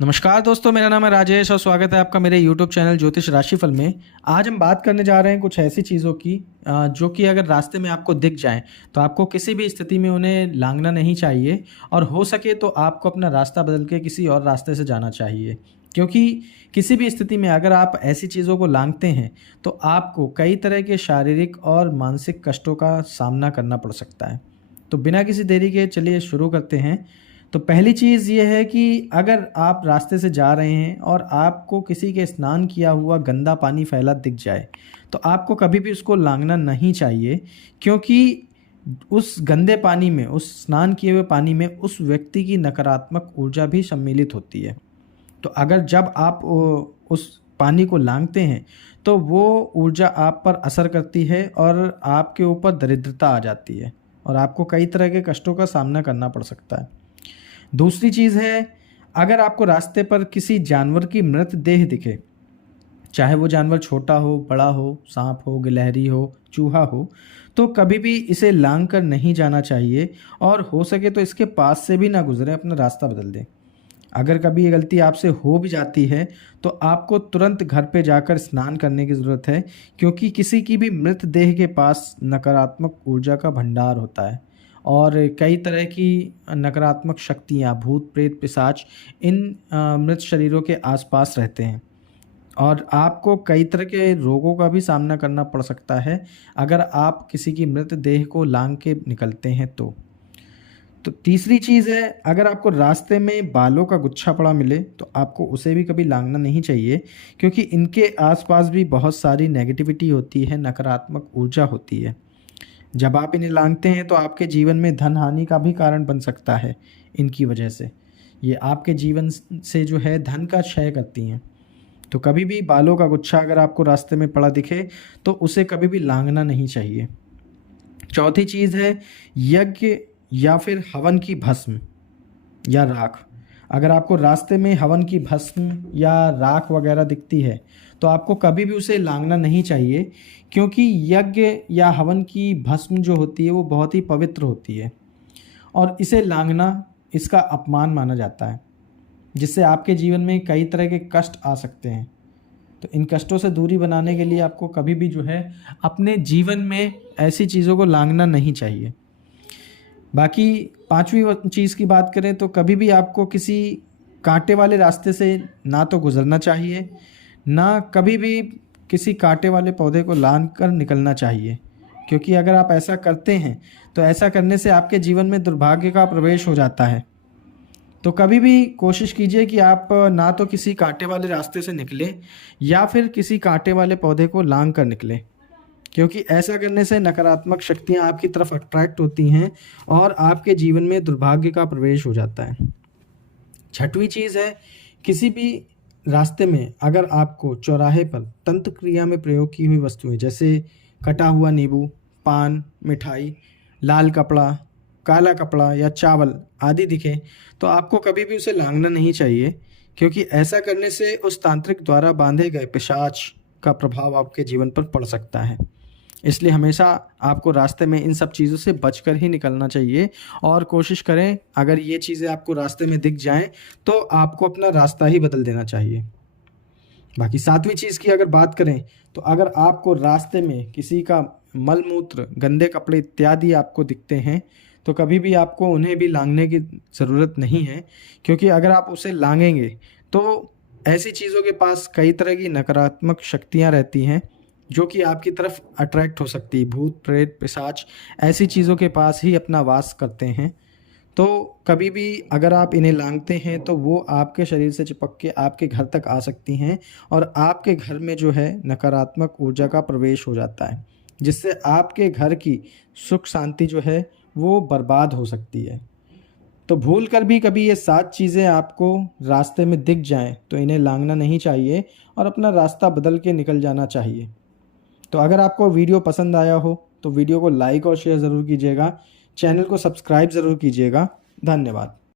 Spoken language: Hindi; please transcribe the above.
नमस्कार दोस्तों, मेरा नाम है राजेश और स्वागत है आपका मेरे YouTube चैनल ज्योतिष राशिफल में। आज हम बात करने जा रहे हैं कुछ ऐसी चीज़ों की जो कि अगर रास्ते में आपको दिख जाएं तो आपको किसी भी स्थिति में उन्हें लांघना नहीं चाहिए और हो सके तो आपको अपना रास्ता बदल के किसी और रास्ते से जाना चाहिए। क्योंकि किसी भी स्थिति में अगर आप ऐसी चीज़ों को लांघते हैं तो आपको कई तरह के शारीरिक और मानसिक कष्टों का सामना करना पड़ सकता है। तो बिना किसी देरी के चलिए शुरू करते हैं। तो पहली चीज़ ये है कि अगर आप रास्ते से जा रहे हैं और आपको किसी के स्नान किया हुआ गंदा पानी फैला दिख जाए तो आपको कभी भी उसको लांघना नहीं चाहिए। क्योंकि उस गंदे पानी में, उस स्नान किए हुए पानी में उस व्यक्ति की नकारात्मक ऊर्जा भी सम्मिलित होती है। तो अगर जब आप उस पानी को लांघते हैं तो वो ऊर्जा आप पर असर करती है और आपके ऊपर दरिद्रता आ जाती है और आपको कई तरह के कष्टों का सामना करना पड़ सकता है। दूसरी चीज़ है, अगर आपको रास्ते पर किसी जानवर की मृतदेह दिखे, चाहे वो जानवर छोटा हो, बड़ा हो, सांप हो, गिलहरी हो, चूहा हो, तो कभी भी इसे लांघ कर नहीं जाना चाहिए और हो सके तो इसके पास से भी ना गुजरें, अपना रास्ता बदल दें। अगर कभी ये गलती आपसे हो भी जाती है तो आपको तुरंत घर पे जाकर स्नान करने की ज़रूरत है। क्योंकि किसी की भी मृतदेह के पास नकारात्मक ऊर्जा का भंडार होता है और कई तरह की नकारात्मक शक्तियाँ, भूत प्रेत पिशाच इन मृत शरीरों के आसपास रहते हैं और आपको कई तरह के रोगों का भी सामना करना पड़ सकता है अगर आप किसी की मृतदेह को लांघ के निकलते हैं तो तीसरी चीज़ है, अगर आपको रास्ते में बालों का गुच्छा पड़ा मिले तो आपको उसे भी कभी लांघना नहीं चाहिए। क्योंकि इनके आसपास भी बहुत सारी नेगेटिविटी होती है, नकारात्मक ऊर्जा होती है। जब आप इन्हें लांघते हैं तो आपके जीवन में धन हानि का भी कारण बन सकता है। इनकी वजह से ये आपके जीवन से जो है धन का क्षय करती हैं। तो कभी भी बालों का गुच्छा अगर आपको रास्ते में पड़ा दिखे तो उसे कभी भी लांघना नहीं चाहिए। चौथी चीज़ है, यज्ञ या फिर हवन की भस्म या राख। अगर आपको रास्ते में हवन की भस्म या राख वगैरह दिखती है तो आपको कभी भी उसे लांघना नहीं चाहिए। क्योंकि यज्ञ या हवन की भस्म जो होती है वो बहुत ही पवित्र होती है और इसे लांघना इसका अपमान माना जाता है, जिससे आपके जीवन में कई तरह के कष्ट आ सकते हैं। तो इन कष्टों से दूरी बनाने के लिए आपको कभी भी जो है अपने जीवन में ऐसी चीज़ों को लांघना नहीं चाहिए। बाकी पांचवी चीज़ की बात करें तो कभी भी आपको किसी कांटे वाले रास्ते से ना तो गुजरना चाहिए, ना कभी भी किसी कांटे वाले पौधे को लांघ कर निकलना चाहिए। क्योंकि अगर आप ऐसा करते हैं तो ऐसा करने से आपके जीवन में दुर्भाग्य का प्रवेश हो जाता है। तो कभी भी कोशिश कीजिए कि आप ना तो किसी कांटे वाले रास्ते से निकलें या फिर किसी कांटे वाले पौधे को लांघ कर निकलें। क्योंकि ऐसा करने से नकारात्मक शक्तियाँ आपकी तरफ अट्रैक्ट होती हैं और आपके जीवन में दुर्भाग्य का प्रवेश हो जाता है। छठवीं चीज़ है, किसी भी रास्ते में अगर आपको चौराहे पर तंत्र क्रिया में प्रयोग की हुई वस्तुएं जैसे कटा हुआ नींबू, पान, मिठाई, लाल कपड़ा, काला कपड़ा या चावल आदि दिखे तो आपको कभी भी उसे लांघना नहीं चाहिए। क्योंकि ऐसा करने से उस तांत्रिक द्वारा बांधे गए पिशाच का प्रभाव आपके जीवन पर पड़ सकता है। इसलिए हमेशा आपको रास्ते में इन सब चीज़ों से बचकर ही निकलना चाहिए और कोशिश करें अगर ये चीज़ें आपको रास्ते में दिख जाएं तो आपको अपना रास्ता ही बदल देना चाहिए। बाकी सातवीं चीज़ की अगर बात करें तो अगर आपको रास्ते में किसी का मल मूत्र, गंदे कपड़े इत्यादि आपको दिखते हैं तो कभी भी आपको उन्हें भी लांघने की ज़रूरत नहीं है। क्योंकि अगर आप उसे लांघेंगे तो ऐसी चीज़ों के पास कई तरह की नकारात्मक शक्तियाँ रहती हैं जो कि आपकी तरफ अट्रैक्ट हो सकती है। भूत प्रेत पिशाच ऐसी चीज़ों के पास ही अपना वास करते हैं। तो कभी भी अगर आप इन्हें लांघते हैं तो वो आपके शरीर से चिपक के आपके घर तक आ सकती हैं और आपके घर में जो है नकारात्मक ऊर्जा का प्रवेश हो जाता है, जिससे आपके घर की सुख शांति जो है वो बर्बाद हो सकती है। तो भूल कर भी कभी ये 7 चीज़ें आपको रास्ते में दिख जाएं तो इन्हें लांघना नहीं चाहिए और अपना रास्ता बदल के निकल जाना चाहिए। तो अगर आपको वीडियो पसंद आया हो तो वीडियो को लाइक और शेयर ज़रूर कीजिएगा। चैनल को सब्सक्राइब ज़रूर कीजिएगा। धन्यवाद।